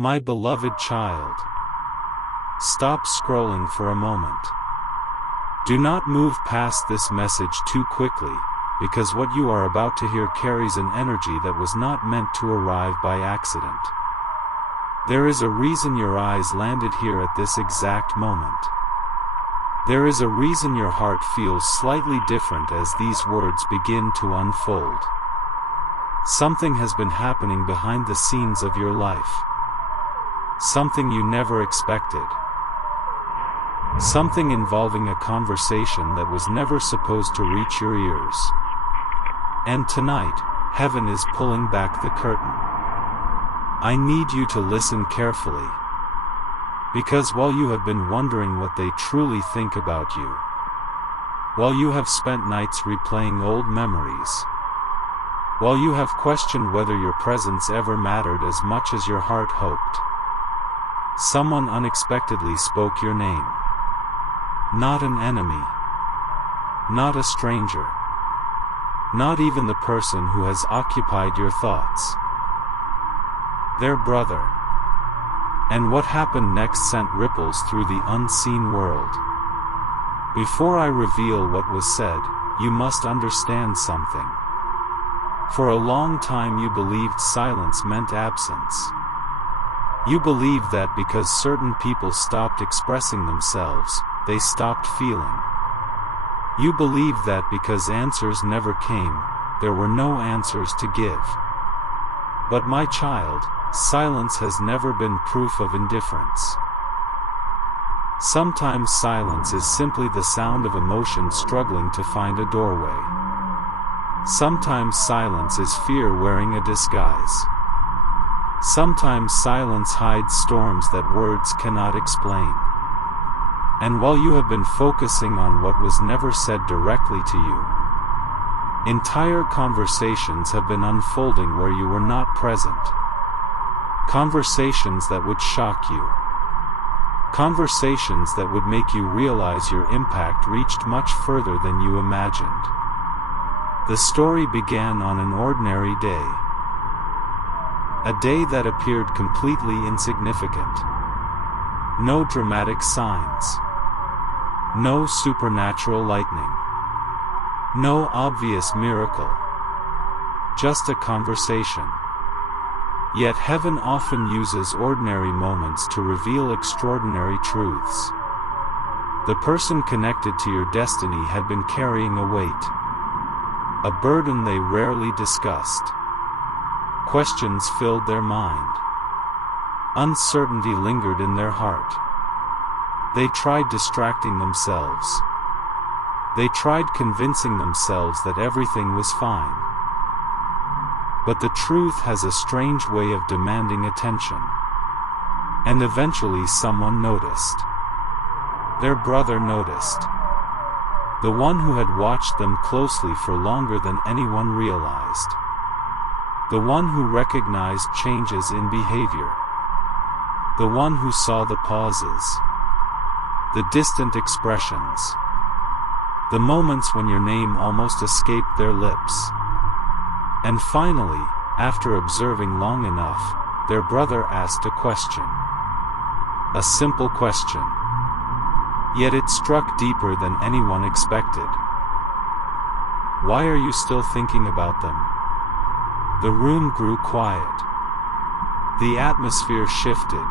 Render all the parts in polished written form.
My beloved child, stop scrolling for a moment. Do not move past this message too quickly, because what you are about to hear carries an energy that was not meant to arrive by accident. There is a reason your eyes landed here at this exact moment. There is a reason your heart feels slightly different as these words begin to unfold. Something has been happening behind the scenes of your life. Something you never expected. Something involving a conversation that was never supposed to reach your ears. And tonight, heaven is pulling back the curtain. I need you to listen carefully. Because while you have been wondering what they truly think about you, while you have spent nights replaying old memories, while you have questioned whether your presence ever mattered as much as your heart hoped, someone unexpectedly spoke your name. Not an enemy. Not a stranger. Not even the person who has occupied your thoughts. Their brother. And what happened next sent ripples through the unseen world. Before I reveal what was said, you must understand something. For a long time you believed silence meant absence. You believed that because certain people stopped expressing themselves, they stopped feeling. You believed that because answers never came, there were no answers to give. But my child, silence has never been proof of indifference. Sometimes silence is simply the sound of emotion struggling to find a doorway. Sometimes silence is fear wearing a disguise. Sometimes silence hides storms that words cannot explain. And while you have been focusing on what was never said directly to you, entire conversations have been unfolding where you were not present. Conversations that would shock you. Conversations that would make you realize your impact reached much further than you imagined. The story began on an ordinary day. A day that appeared completely insignificant. No dramatic signs. No supernatural lightning. No obvious miracle. Just a conversation. Yet heaven often uses ordinary moments to reveal extraordinary truths. The person connected to your destiny had been carrying a weight. A burden they rarely discussed. Questions filled their mind. Uncertainty lingered in their heart. They tried distracting themselves. They tried convincing themselves that everything was fine. But the truth has a strange way of demanding attention. And eventually someone noticed. Their brother noticed. The one who had watched them closely for longer than anyone realized. The one who recognized changes in behavior. The one who saw the pauses. The distant expressions. The moments when your name almost escaped their lips. And finally, after observing long enough, their brother asked a question. A simple question. Yet it struck deeper than anyone expected. Why are you still thinking about them? The room grew quiet. The atmosphere shifted.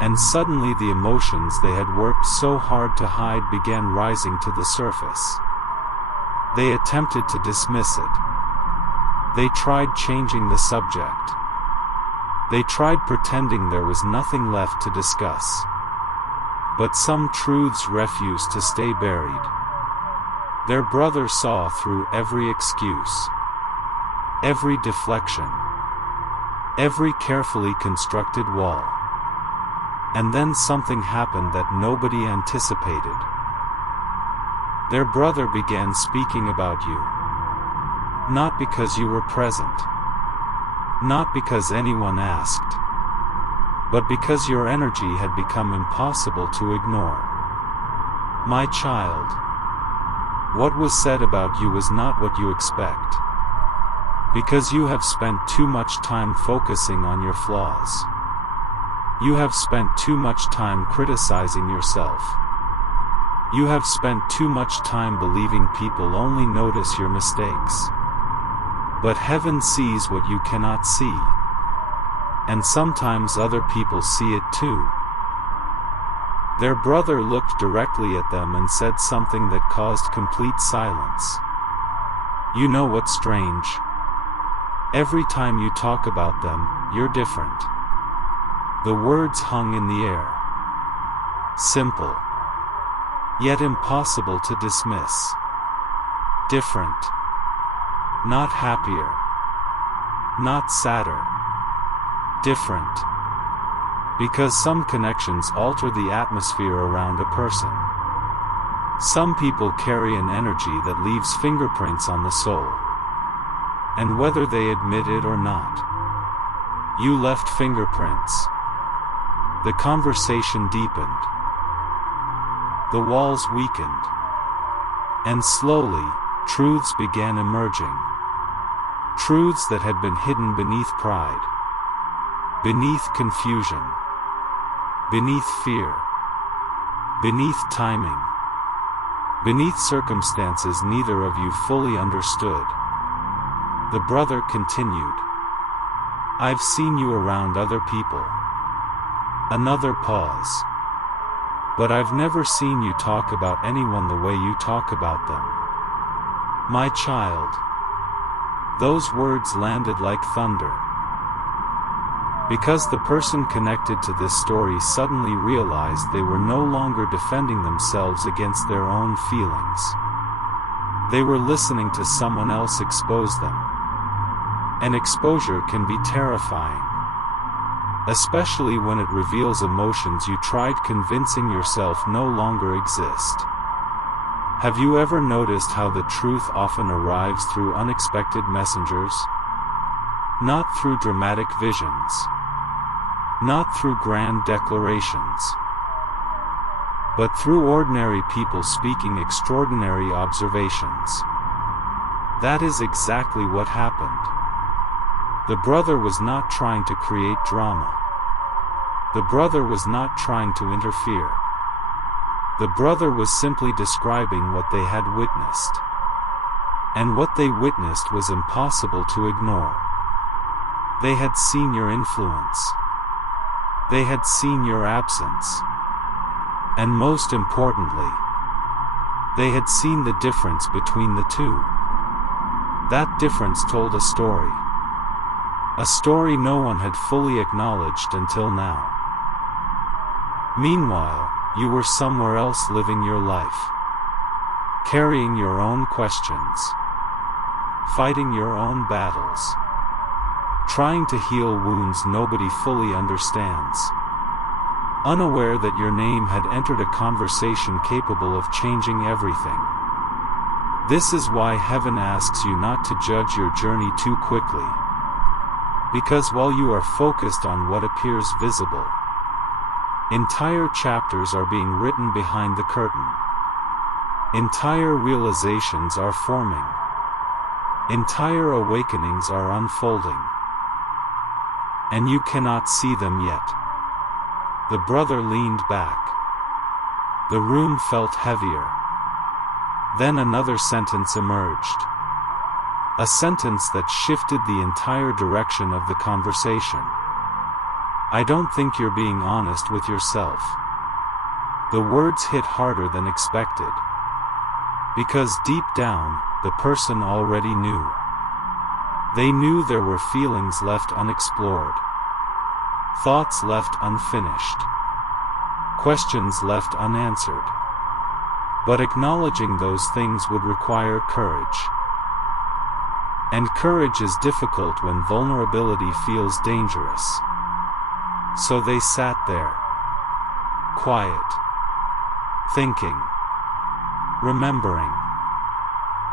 And suddenly the emotions they had worked so hard to hide began rising to the surface. They attempted to dismiss it. They tried changing the subject. They tried pretending there was nothing left to discuss. But some truths refused to stay buried. Their brother saw through every excuse. Every deflection. Every carefully constructed wall. And then something happened that nobody anticipated. Their brother began speaking about you. Not because you were present. Not because anyone asked. But because your energy had become impossible to ignore. My child, what was said about you was not what you expect. Because you have spent too much time focusing on your flaws. You have spent too much time criticizing yourself. You have spent too much time believing people only notice your mistakes. But heaven sees what you cannot see. And sometimes other people see it too. Their brother looked directly at them and said something that caused complete silence. You know what's strange? Every time you talk about them, you're different. The words hung in the air. Simple. Yet impossible to dismiss. Different. Not happier. Not sadder. Different. Because some connections alter the atmosphere around a person. Some people carry an energy that leaves fingerprints on the soul. And whether they admit it or not, you left fingerprints. The conversation deepened. The walls weakened. And slowly, truths began emerging. Truths that had been hidden beneath pride, beneath confusion, beneath fear, beneath timing, beneath circumstances neither of you fully understood. The brother continued. I've seen you around other people. Another pause. But I've never seen you talk about anyone the way you talk about them. My child. Those words landed like thunder. Because the person connected to this story suddenly realized they were no longer defending themselves against their own feelings. They were listening to someone else expose them. And exposure can be terrifying. Especially when it reveals emotions you tried convincing yourself no longer exist. Have you ever noticed how the truth often arrives through unexpected messengers? Not through dramatic visions. Not through grand declarations. But through ordinary people speaking extraordinary observations. That is exactly what happened. The brother was not trying to create drama. The brother was not trying to interfere. The brother was simply describing what they had witnessed. And what they witnessed was impossible to ignore. They had seen your influence. They had seen your absence. And most importantly, they had seen the difference between the two. That difference told a story. A story no one had fully acknowledged until now. Meanwhile, you were somewhere else living your life. Carrying your own questions. Fighting your own battles. Trying to heal wounds nobody fully understands. Unaware that your name had entered a conversation capable of changing everything. This is why heaven asks you not to judge your journey too quickly. Because while you are focused on what appears visible, entire chapters are being written behind the curtain. Entire realizations are forming. Entire awakenings are unfolding. And you cannot see them yet. The brother leaned back. The room felt heavier. Then another sentence emerged. A sentence that shifted the entire direction of the conversation. I don't think you're being honest with yourself. The words hit harder than expected. Because deep down, the person already knew. They knew there were feelings left unexplored. Thoughts left unfinished. Questions left unanswered. But acknowledging those things would require courage. And courage is difficult when vulnerability feels dangerous. So they sat there. Quiet. Thinking. Remembering.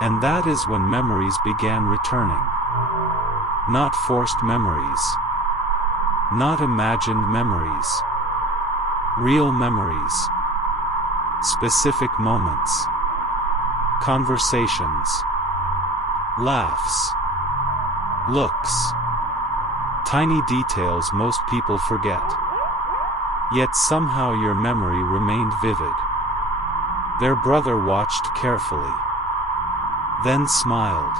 And that is when memories began returning. Not forced memories. Not imagined memories. Real memories. Specific moments. Conversations. Laughs. Looks. Tiny details most people forget. Yet somehow your memory remained vivid. Their brother watched carefully, then smiled.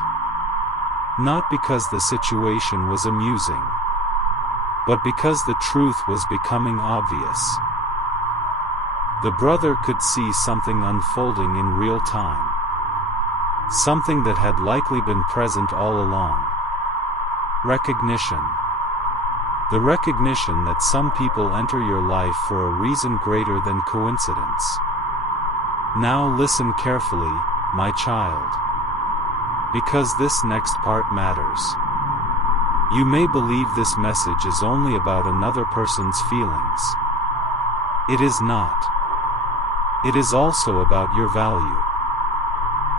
Not because the situation was amusing, but because the truth was becoming obvious. The brother could see something unfolding in real time. Something that had likely been present all along. Recognition. The recognition that some people enter your life for a reason greater than coincidence. Now listen carefully, my child. Because this next part matters. You may believe this message is only about another person's feelings. It is not. It is also about your value.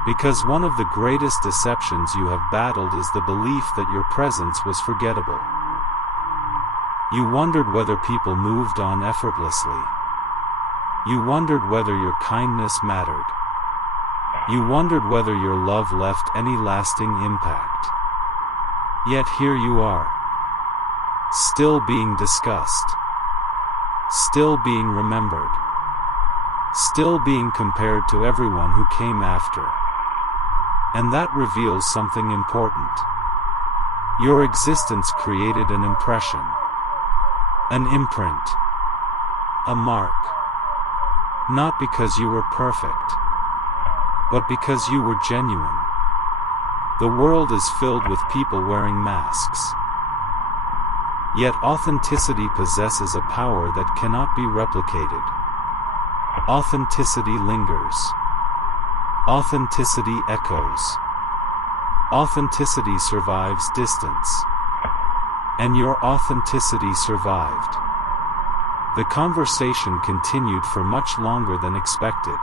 Because one of the greatest deceptions you have battled is the belief that your presence was forgettable. You wondered whether people moved on effortlessly. You wondered whether your kindness mattered. You wondered whether your love left any lasting impact. Yet here you are. Still being discussed. Still being remembered. Still being compared to everyone who came after. And that reveals something important. Your existence created an impression. An imprint. A mark. Not because you were perfect, but because you were genuine. The world is filled with people wearing masks. Yet authenticity possesses a power that cannot be replicated. Authenticity lingers. Authenticity echoes. Authenticity survives distance. And your authenticity survived. The conversation continued for much longer than expected.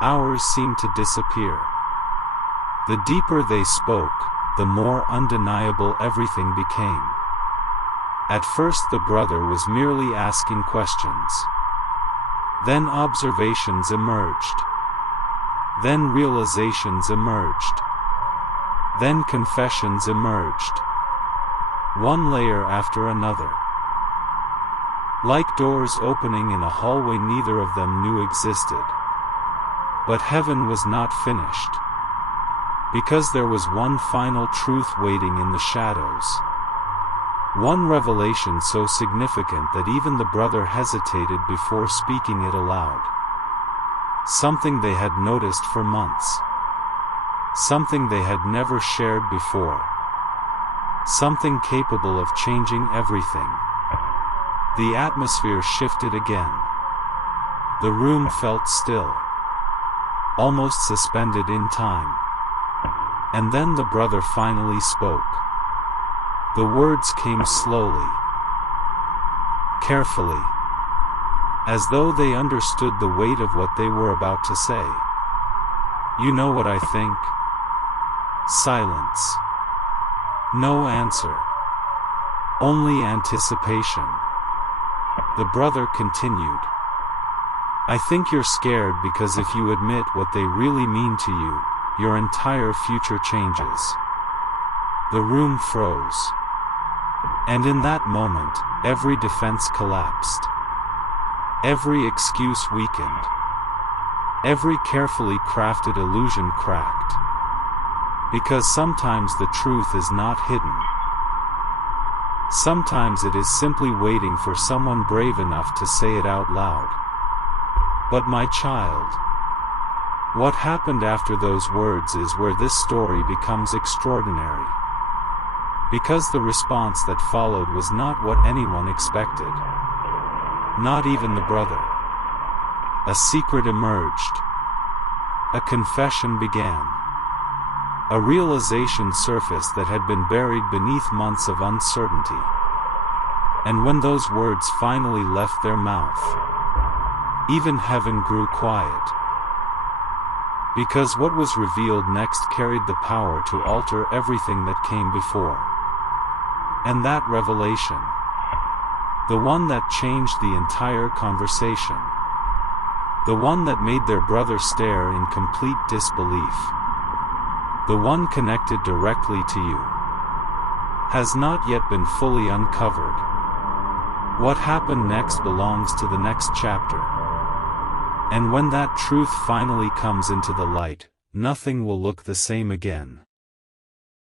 Hours seemed to disappear. The deeper they spoke, the more undeniable everything became. At first the brother was merely asking questions. Then observations emerged. Then realizations emerged. Then confessions emerged. One layer after another. Like doors opening in a hallway neither of them knew existed. But heaven was not finished. Because there was one final truth waiting in the shadows. One revelation so significant that even the brother hesitated before speaking it aloud. Something they had noticed for months. Something they had never shared before. Something capable of changing everything. The atmosphere shifted again. The room felt still. Almost suspended in time. And then the brother finally spoke. The words came slowly. Carefully. As though they understood the weight of what they were about to say. You know what I think? Silence. No answer. Only anticipation. The brother continued. I think you're scared because if you admit what they really mean to you, your entire future changes. The room froze. And in that moment, every defense collapsed. Every excuse weakened. Every carefully crafted illusion cracked. Because sometimes the truth is not hidden. Sometimes it is simply waiting for someone brave enough to say it out loud. But my child, what happened after those words is where this story becomes extraordinary. Because the response that followed was not what anyone expected. Not even the brother. A secret emerged. A confession began. A realization surfaced that had been buried beneath months of uncertainty. And when those words finally left their mouth, even heaven grew quiet. Because what was revealed next carried the power to alter everything that came before. And that revelation, the one that changed the entire conversation, the one that made their brother stare in complete disbelief, the one connected directly to you, has not yet been fully uncovered. What happened next belongs to the next chapter. And when that truth finally comes into the light, nothing will look the same again.